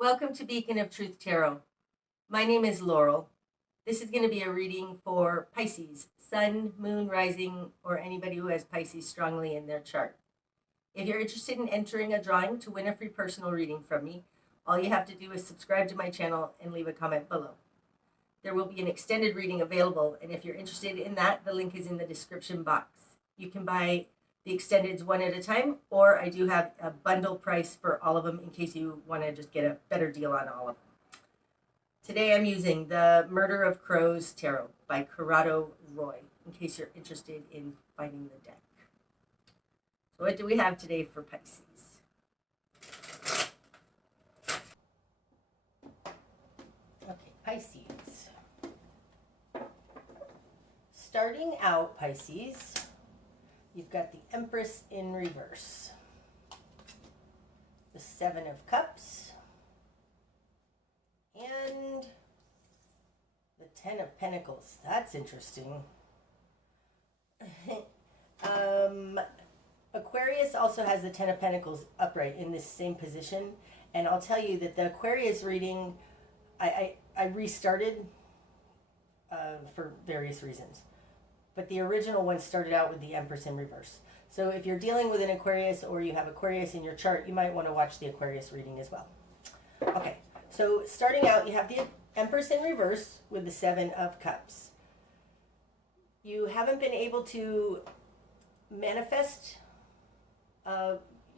Welcome to Beacon of Truth Tarot. My name is Laurel. This is going to be a reading for Pisces, Sun, Moon, Rising, or anybody who has Pisces strongly in their chart. If you're interested in entering a drawing to win a free personal reading from me, all you have to do is subscribe to my channel and leave a comment below. There will be an extended reading available, and if you're interested in that, the link is in the description box. You can buy the extendeds one at a time, or I do have a bundle price for all of them in case you want to just get a better deal on all of them. Today I'm using the Murder of Crows Tarot by Corrado Roi, in case you're interested in finding the deck. So what do we have today for Pisces? Okay, Pisces. Starting out, Pisces, you've got the Empress in reverse, the Seven of Cups, and the Ten of Pentacles. That's interesting. Aquarius also has the Ten of Pentacles upright in this same position. And I'll tell you that the Aquarius reading, I restarted for various reasons. But the original one started out with the Empress in reverse. So if you're dealing with an Aquarius or you have Aquarius in your chart, you might want to watch the Aquarius reading as well. Okay, so starting out, you have the Empress in reverse with the Seven of Cups. You haven't been able to manifest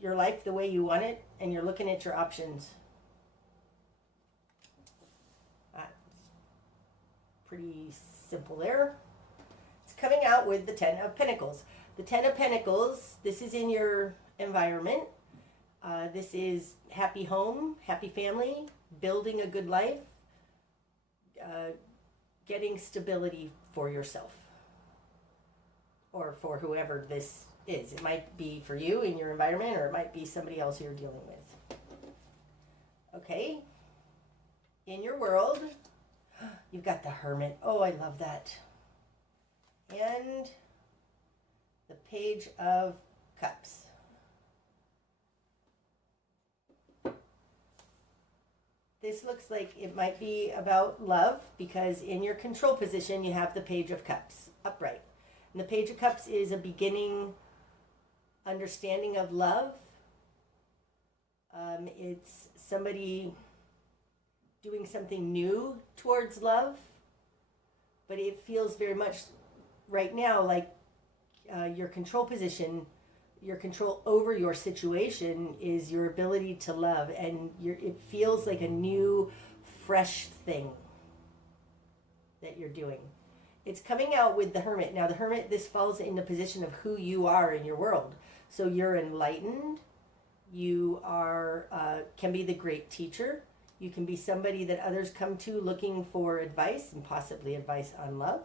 your life the way you want it, and you're looking at your options. Pretty simple there. Coming out with the Ten of Pentacles. The Ten of Pentacles, this is in your environment. This is happy home, happy family, building a good life, getting stability for yourself or for whoever this is. It might be for you in your environment, or it might be somebody else you're dealing with. Okay. In your world, you've got the Hermit. Oh, I love that. And the Page of Cups. This looks like it might be about love, because in your control position you have the Page of Cups upright. And the Page of Cups is a beginning understanding of love. It's somebody doing something new towards love, but it feels very much right now like your control position, your control over your situation is your ability to love, and it feels like a new, fresh thing that you're doing. It's coming out with the Hermit. Now the Hermit, this falls in the position of who you are in your world. So you're enlightened. You are can be the great teacher. You can be somebody that others come to looking for advice, and possibly advice on love.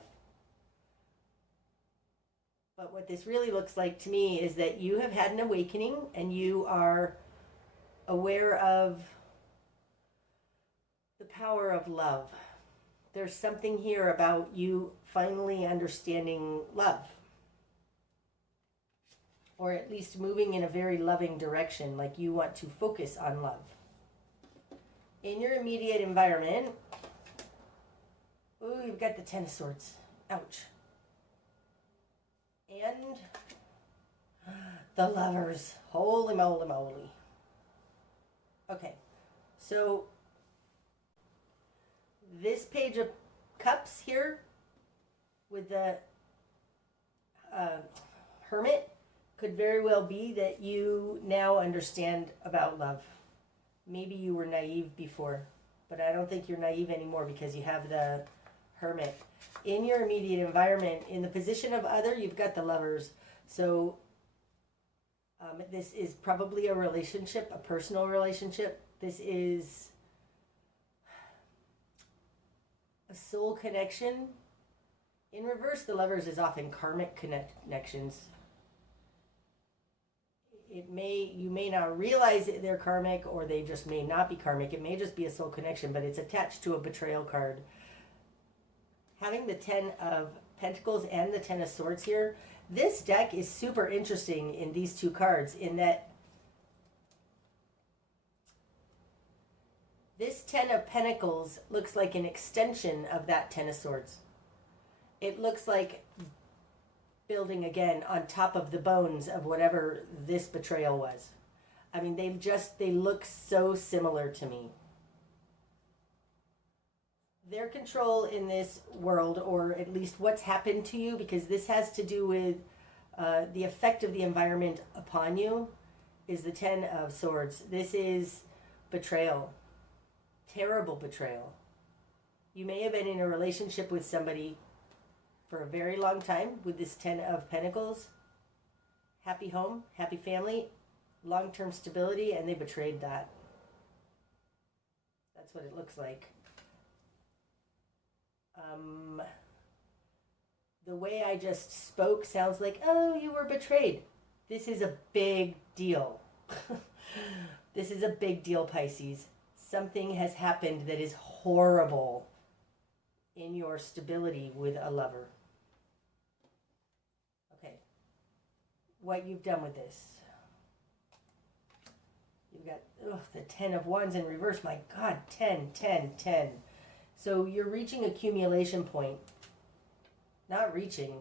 But what this really looks like to me is that you have had an awakening, and you are aware of the power of love. There's something here about you finally understanding love, or at least moving in a very loving direction, like you want to focus on love. In your immediate environment, ooh, you've got the Ten of Swords. Ouch. And the Lovers. Holy moly moly. Okay, so this Page of Cups here with the Hermit could very well be that you now understand about love. Maybe you were naive before, but I don't think you're naive anymore, because you have the Hermit. In your immediate environment, in the position of other, you've got the Lovers. So this is probably a relationship, a personal relationship. This is a soul connection. In reverse, the Lovers is often karmic connections. You may not realize they're karmic, or they just may not be karmic. It may just be a soul connection, but it's attached to a betrayal card. Having the Ten of Pentacles and the Ten of Swords here, this deck is super interesting in these two cards, in that This Ten of Pentacles looks like an extension of that Ten of Swords. It looks like building again on top of the bones of whatever this betrayal was. I mean, they look so similar to me. Their control in this world, or at least what's happened to you, because this has to do with the effect of the environment upon you, is the Ten of Swords. This is betrayal. Terrible betrayal. You may have been in a relationship with somebody for a very long time with this Ten of Pentacles. Happy home, happy family, long-term stability, and they betrayed that. That's what it looks like. The way I just spoke sounds like, oh, you were betrayed. This is a big deal. This is a big deal, Pisces. Something has happened that is horrible in your stability with a lover. Okay. What you've done with this. You've got the Ten of Wands in reverse. My God, 10, 10, 10. So you're reaching accumulation point. Not reaching.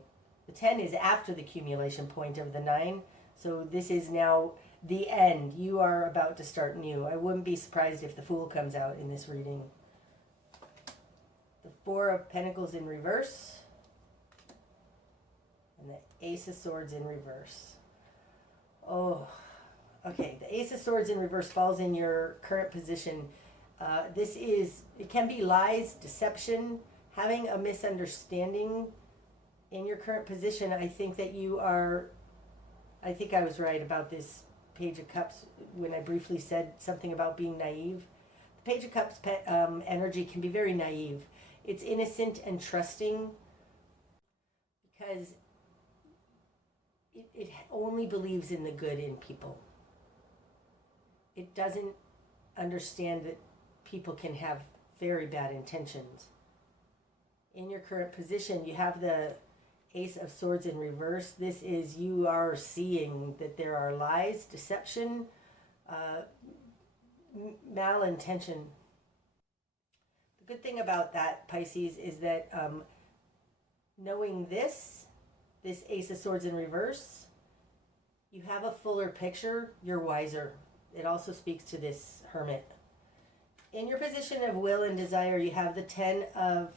The 10 is after the accumulation point of the 9. So this is now the end. You are about to start new. I wouldn't be surprised if the Fool comes out in this reading. The Four of Pentacles in reverse. And the Ace of Swords in reverse. Oh, okay. The Ace of Swords in reverse falls in your current position. It can be lies, deception, having a misunderstanding in your current position. I think that I think I was right about this Page of Cups when I briefly said something about being naive. The Page of Cups energy can be very naive. It's innocent and trusting because it only believes in the good in people. It doesn't understand that people can have very bad intentions. In your current position, you have the Ace of Swords in reverse. This is, you are seeing that there are lies, deception, malintention. The good thing about that, Pisces, is that knowing this Ace of Swords in reverse, you have a fuller picture, you're wiser. It also speaks to this Hermit. In your position of will and desire, you have the Ten of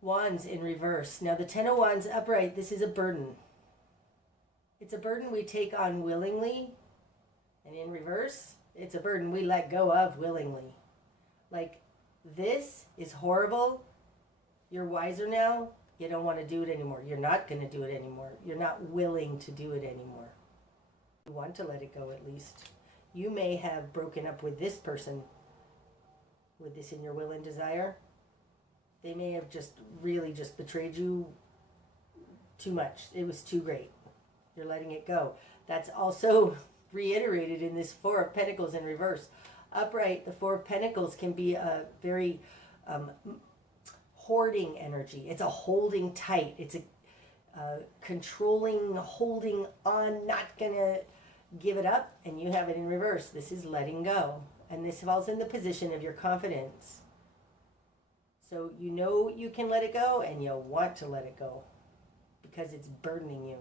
Wands in reverse. Now the Ten of Wands upright, this is a burden. It's a burden we take on willingly. And in reverse, it's a burden we let go of willingly. Like, this is horrible. You're wiser now. You don't want to do it anymore. You're not going to do it anymore. You're not willing to do it anymore. You want to let it go at least. You may have broken up with this person with this in your will and desire. They may have just really just betrayed you too much. It was too great. You're letting it go. That's also reiterated in this Four of Pentacles in reverse. Upright, the Four of Pentacles can be a very hoarding energy. It's a holding tight. It's a controlling, holding on, not going to give it up. And you have it in reverse. This is letting go. And this falls in the position of your confidence. So you know you can let it go and you want to let it go because it's burdening you.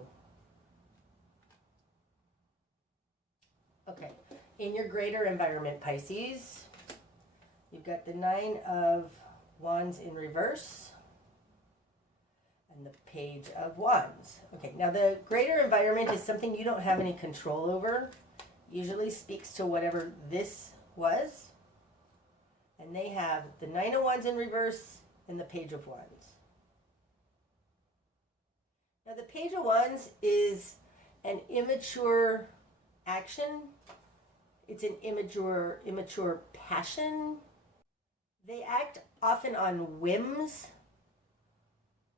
Okay, in your greater environment, Pisces, you've got the Nine of Wands in reverse and the Page of Wands. Okay, now the greater environment is something you don't have any control over. Usually speaks to whatever this was. And they have the Nine of Wands in reverse and the Page of Wands. Now the Page of Wands is an immature action. It's an immature passion. They act often on whims,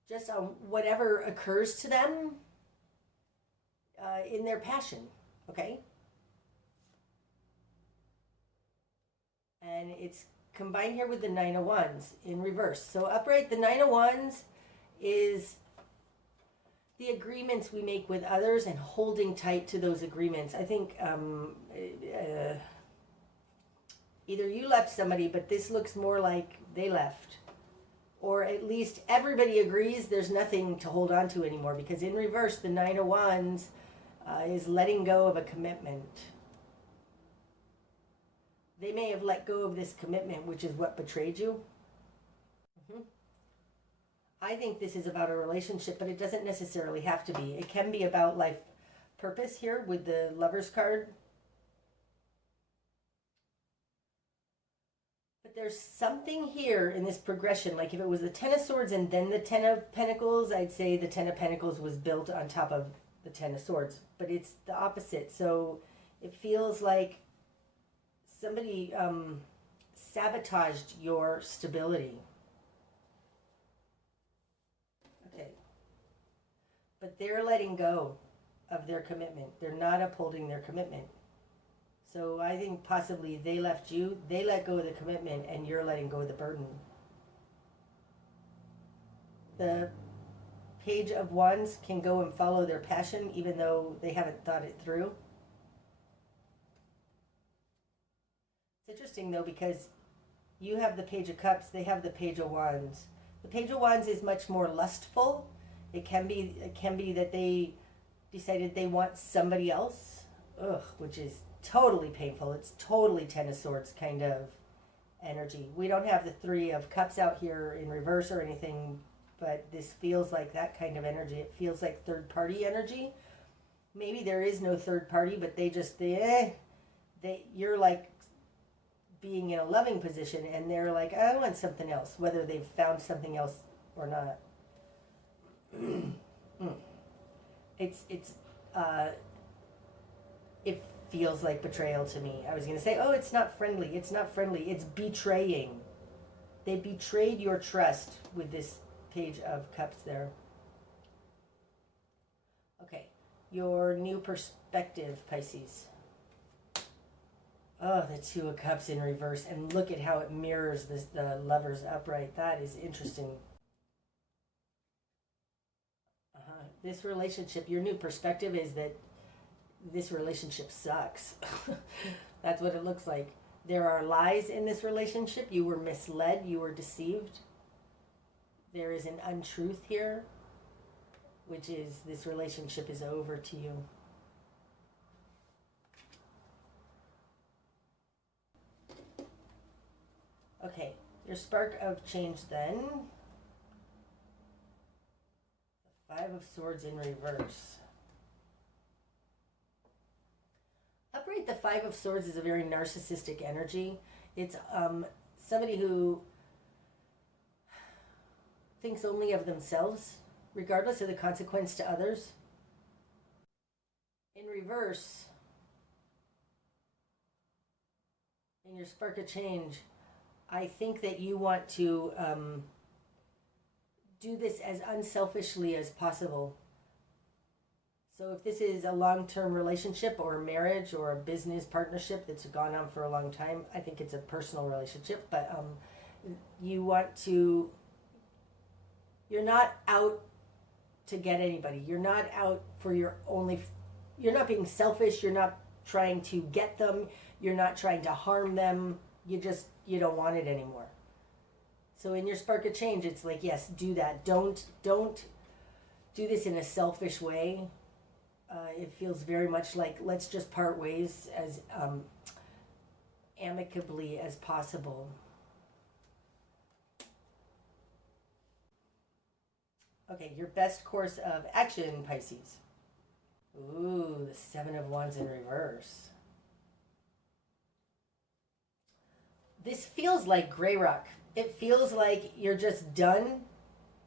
just on whatever occurs to them in their passion, okay? And it's combined here with the Nine of Wands in reverse. So upright, the Nine of Wands is the agreements we make with others and holding tight to those agreements. I think Either you left somebody, but this looks more like they left. Or at least everybody agrees there's nothing to hold on to anymore, because in reverse, the Nine of Wands is letting go of a commitment. They may have let go of this commitment, which is what betrayed you. I think this is about a relationship, but it doesn't necessarily have to be. It can be about life purpose here with the Lover's card. But there's something here in this progression. Like if it was the Ten of Swords and then the Ten of Pentacles, I'd say the Ten of Pentacles was built on top of the Ten of Swords. But it's the opposite. So it feels like somebody sabotaged your stability. Okay. But they're letting go of their commitment. They're not upholding their commitment. So I think possibly they left you, they let go of the commitment, and you're letting go of the burden. The Page of Wands can go and follow their passion even though they haven't thought it through. It's interesting though, because you have the Page of Cups, they have the Page of Wands. The Page of Wands is much more lustful. It can be that they decided they want somebody else, which is totally painful. It's totally Ten of Swords kind of energy. We don't have the Three of Cups out here in reverse or anything, but this feels like that kind of energy. It feels like third party energy. Maybe there is no third party, but you're like being in a loving position, and they're like, I want something else, whether they've found something else or not. It feels like betrayal to me. I was going to say, it's not friendly. It's not friendly. It's betraying. They betrayed your trust with this Page of Cups there. Okay, your new perspective, Pisces. Oh, the Two of Cups in reverse. And look at how it mirrors the Lovers upright. That is interesting. This relationship, your new perspective is that this relationship sucks. That's what it looks like. There are lies in this relationship. You were misled. You were deceived. There is an untruth here, which is this relationship is over to you. Okay, your spark of change then. The Five of Swords in reverse. Upright, the Five of Swords is a very narcissistic energy. It's somebody who thinks only of themselves, regardless of the consequence to others. In reverse, in your spark of change, I think that you want to do this as unselfishly as possible. So if this is a long-term relationship or a marriage or a business partnership that's gone on for a long time, I think it's a personal relationship, but you're not out to get anybody. You're not out for you're not being selfish. You're not trying to get them. You're not trying to harm them. You don't want it anymore. So in your spark of change, it's like, yes, do that. Don't do this in a selfish way. It feels very much like let's just part ways as amicably as possible. Okay, your best course of action, Pisces. Ooh, the Seven of Wands in reverse. This feels like gray rock. It feels like you're just done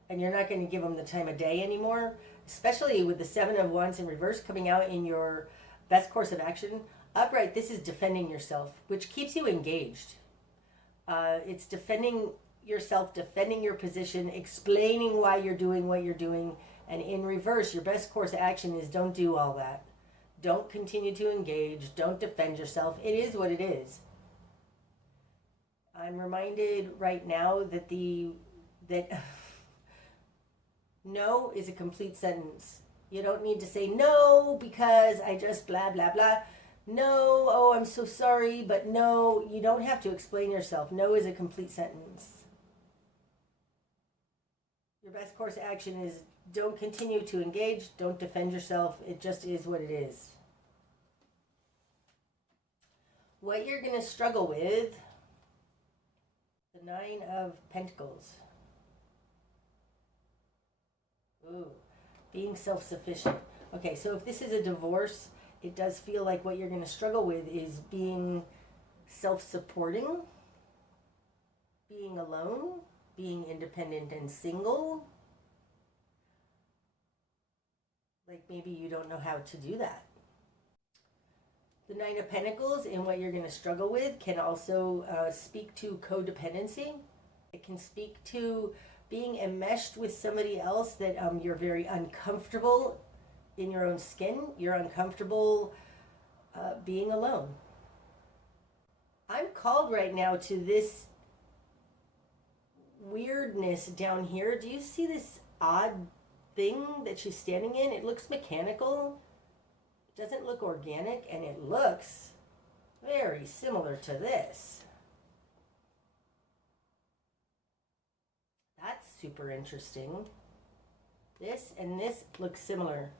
and you're not going to give them the time of day anymore, especially with the Seven of Wands in reverse coming out in your best course of action. Upright, this is defending yourself, which keeps you engaged. It's defending yourself, defending your position, explaining why you're doing what you're doing. And in reverse, your best course of action is don't do all that. Don't continue to engage. Don't defend yourself. It is what it is. I'm reminded right now that no is a complete sentence. You don't need to say no because I just blah, blah, blah. no, oh, I'm so sorry, but no, you don't have to explain yourself. No is a complete sentence. Your best course of action is don't continue to engage, don't defend yourself. It just is what it is. What you're going to struggle with, the Nine of Pentacles. Ooh, being self-sufficient. Okay, so if this is a divorce, it does feel like what you're going to struggle with is being self-supporting, being alone, being independent and single. Like maybe you don't know how to do that. The Nine of Pentacles and what you're going to struggle with can also speak to codependency. It can speak to being enmeshed with somebody else that you're very uncomfortable in your own skin. You're uncomfortable being alone. I'm called right now to this weirdness down here. Do you see this odd thing that she's standing in? It looks mechanical. It doesn't look organic, and it looks very similar to this. That's super interesting. This and this look similar.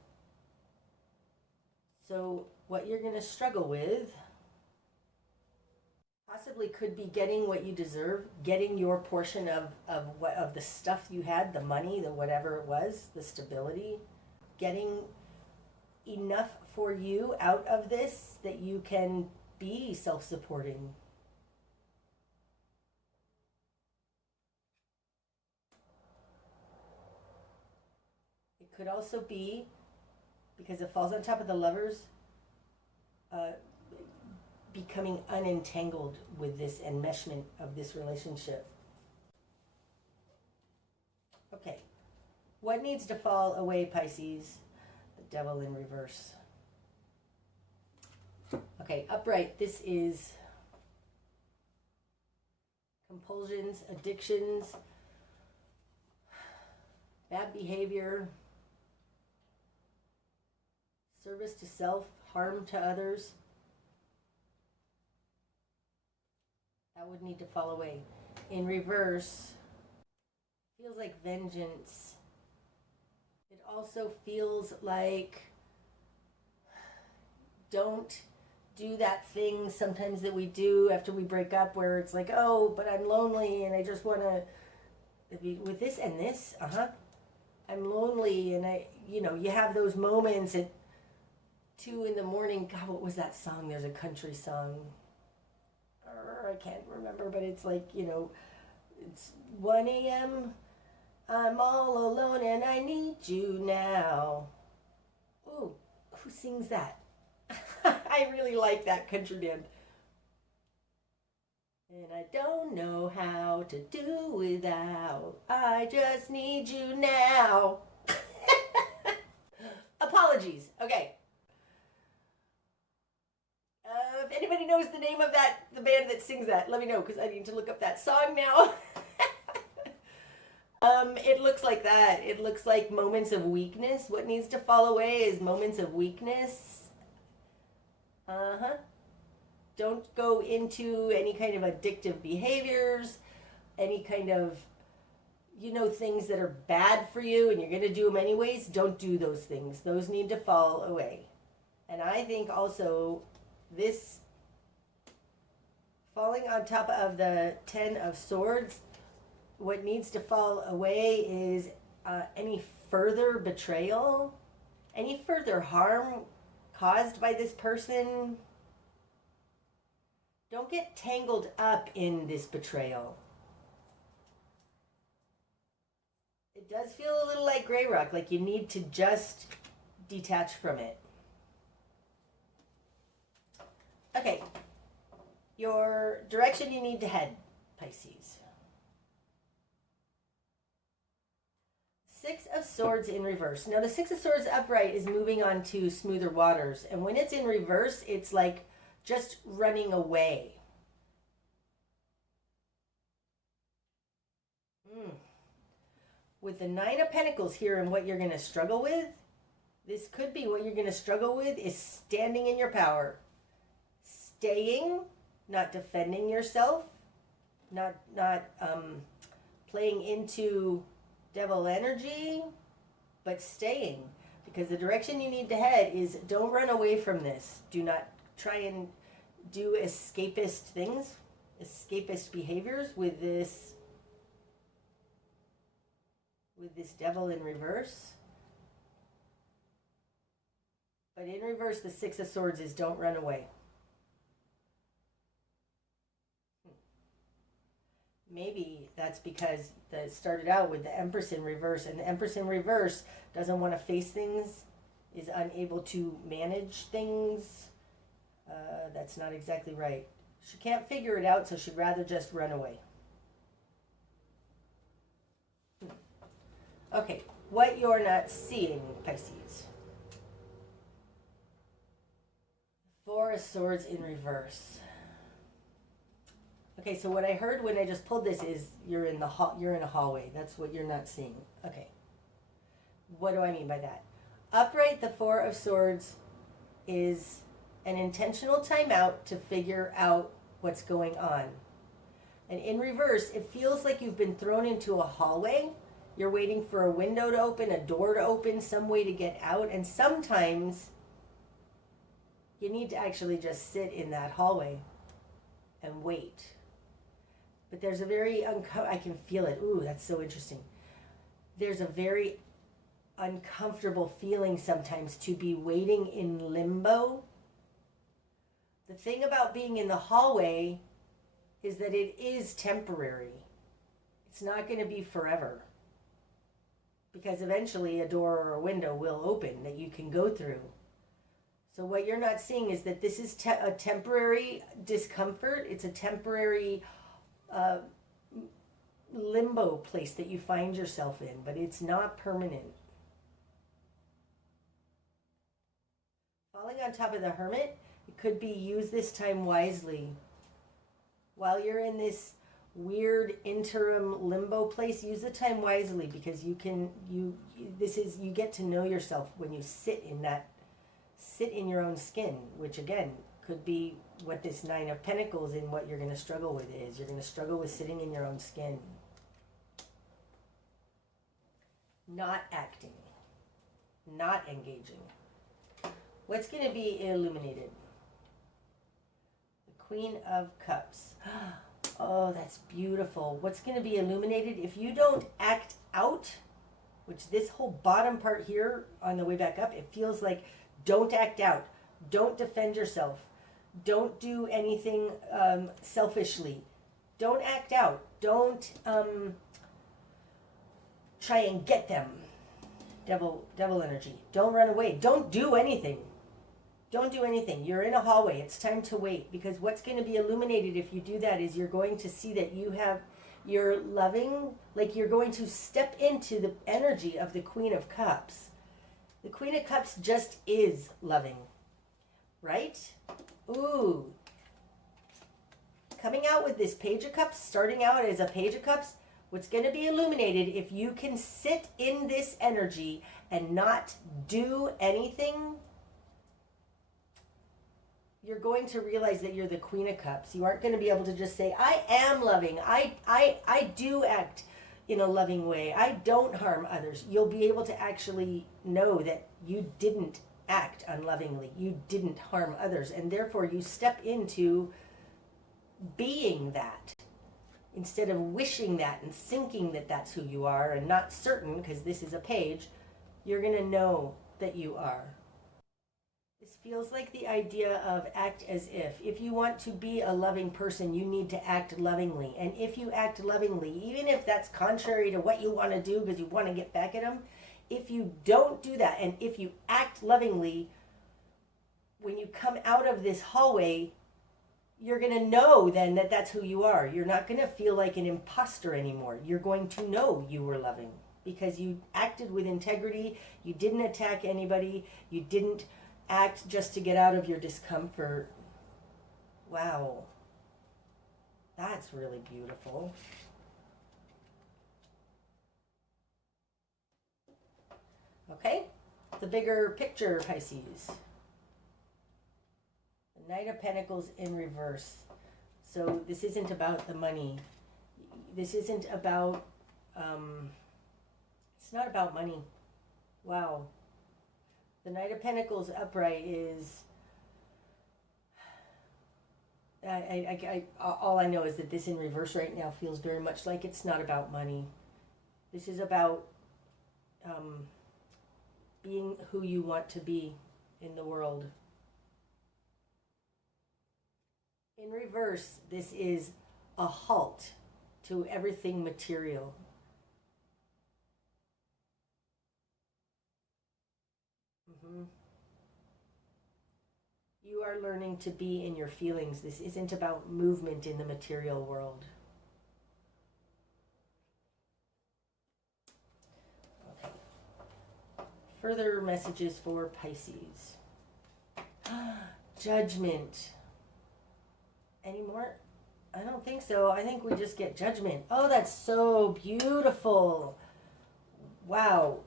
So what you're going to struggle with possibly could be getting what you deserve, getting your portion of the stuff you had, the money, the whatever it was, the stability, getting enough for you out of this that you can be self-supporting. It could also be, because it falls on top of the Lovers, becoming unentangled with this enmeshment of this relationship. Okay, what needs to fall away, Pisces? The Devil in reverse. Okay, upright, this is compulsions, addictions, bad behavior, service to self, harm to others. That would need to fall away. In reverse, feels like vengeance. It also feels like don't do that thing sometimes that we do after we break up where it's like, oh, but I'm lonely and I just want to, with this and this, I'm lonely and you have those moments at 2 a.m. God, what was that song? There's a country song. I can't remember, but it's like, it's 1 a.m. I'm all alone and I need you now. Ooh, who sings that? I really like that country band. And I don't know how to do without. I just need you now. Apologies. Okay. If anybody knows the name of the band that sings that, let me know, because I need to look up that song now. It looks like that. It looks like moments of weakness. What needs to fall away is moments of weakness. Don't go into any kind of addictive behaviors, any kind of, things that are bad for you and you're going to do them anyways. Don't do those things. Those need to fall away. And I think also this falling on top of the 10 of Swords, what needs to fall away is any further betrayal, any further harm caused by this person. Don't get tangled up in this betrayal. It does feel a little like gray rock, like you need to just detach from it. Okay, your direction you need to head, Pisces. 6 of Swords in reverse. Now the 6 of Swords upright is moving on to smoother waters. And when it's in reverse, it's like just running away. With the 9 of Pentacles here and what you're going to struggle with, this could be what you're going to struggle with is standing in your power. staying, not defending yourself, not playing into devil energy, but staying. Because the direction you need to head is, don't run away from this. Do not try and do escapist things, escapist behaviors with this devil in reverse. But in reverse, the Six of Swords is don't run away. Maybe that's because it started out with the Empress in reverse, and the Empress in reverse doesn't want to face things, is unable to manage things. That's not exactly right. She can't figure it out, so she'd rather just run away. Okay, what you're not seeing, Pisces. Four of Swords in reverse. Okay, so what I heard when I just pulled this is you're in a hallway. That's what you're not seeing. Okay. What do I mean by that? Upright, the Four of Swords is an intentional timeout to figure out what's going on. And in reverse, it feels like you've been thrown into a hallway. You're waiting for a window to open, a door to open, some way to get out. And sometimes you need to actually just sit in that hallway and wait. But there's a very, I can feel it. Ooh, that's so interesting. There's a very uncomfortable feeling sometimes to be waiting in limbo. The thing about being in the hallway is that it is temporary. It's not going to be forever. Because eventually a door or a window will open that you can go through. So what you're not seeing is that this is a temporary discomfort. It's a temporary limbo place that you find yourself in, but it's not permanent. Falling on top of the Hermit, it could be use this time wisely. While you're in this weird interim limbo place, use the time wisely, because you get to know yourself when you sit in your own skin, which again could be what this Nine of Pentacles and what you're going to struggle with is. You're going to struggle with sitting in your own skin. Not acting. Not engaging. What's going to be illuminated? The Queen of Cups. Oh, that's beautiful. What's going to be illuminated? If you don't act out, which this whole bottom part here on the way back up, it feels like don't act out. Don't defend yourself. Don't do anything selfishly. Don't act out. Don't try and get them. Devil energy. Don't run away. Don't do anything. Don't do anything. You're in a hallway. It's time to wait, because what's going to be illuminated if you do that is you're going to see that you're loving, like you're going to step into the energy of the Queen of Cups. The Queen of Cups just is loving, right? Ooh. Coming out with this Page of Cups, starting out as a Page of Cups, what's going to be illuminated, if you can sit in this energy and not do anything, you're going to realize that you're the Queen of Cups. You aren't going to be able to just say, I am loving. I do act in a loving way. I don't harm others. You'll be able to actually know that you didn't act unlovingly. You didn't harm others. And therefore you step into being that instead of wishing that and thinking that that's who you are and not certain, because this is a page. You're going to know that you are. This feels like the idea of act as if. If you want to be a loving person, you need to act lovingly. And if you act lovingly, even if that's contrary to what you want to do because you want to get back at them, if you don't do that, and if you act lovingly, when you come out of this hallway, you're going to know then that that's who you are. You're not going to feel like an imposter anymore. You're going to know you were loving because you acted with integrity. You didn't attack anybody. You didn't act just to get out of your discomfort. Wow. That's really beautiful. Okay, the bigger picture, Pisces. The Knight of Pentacles in reverse. So this isn't about the money. This isn't about, it's not about money. Wow. The Knight of Pentacles upright is, all I know is that this in reverse right now feels very much like it's not about money. This is about being who you want to be in the world. In reverse, this is a halt to everything material. You are learning to be in your feelings. This isn't about movement in the material world. Okay. Further messages for Pisces. Judgment. Any more? I don't think so. I think we just get judgment. Oh, that's so beautiful. Wow.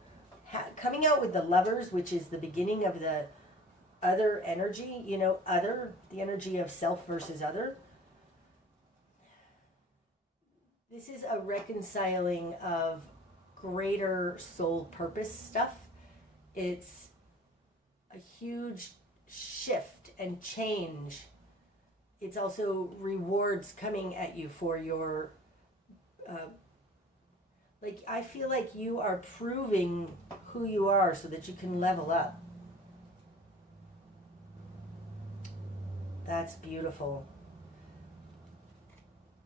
Coming out with the Lovers, which is the beginning of the other energy, you know, other, the energy of self versus other. This is a reconciling of greater soul purpose stuff. It's a huge shift and change. It's also rewards coming at you for your, like, I feel like you are proving who you are so that you can level up. That's beautiful.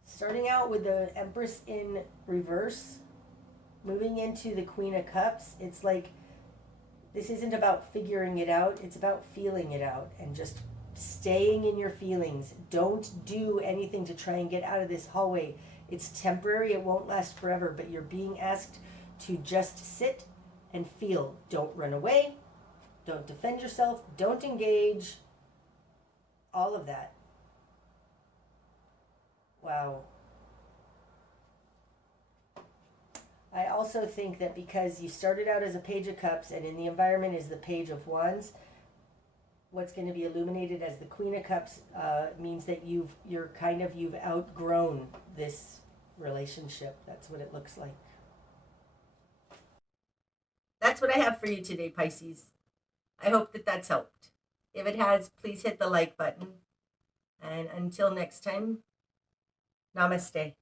Starting out with the Empress in reverse, moving into the Queen of Cups, it's like, this isn't about figuring it out, it's about feeling it out and just staying in your feelings. Don't do anything to try and get out of this hallway. It's temporary, it won't last forever, but you're being asked to just sit and feel. Don't run away, don't defend yourself, don't engage, all of that. Wow. I also think that because you started out as a Page of Cups and in the environment is the Page of Wands, what's going to be illuminated as the Queen of Cups means that you've outgrown this relationship. That's what it looks like. That's what I have for you today, Pisces. I hope that that's helped. If it has, please hit the like button. And until next time, namaste.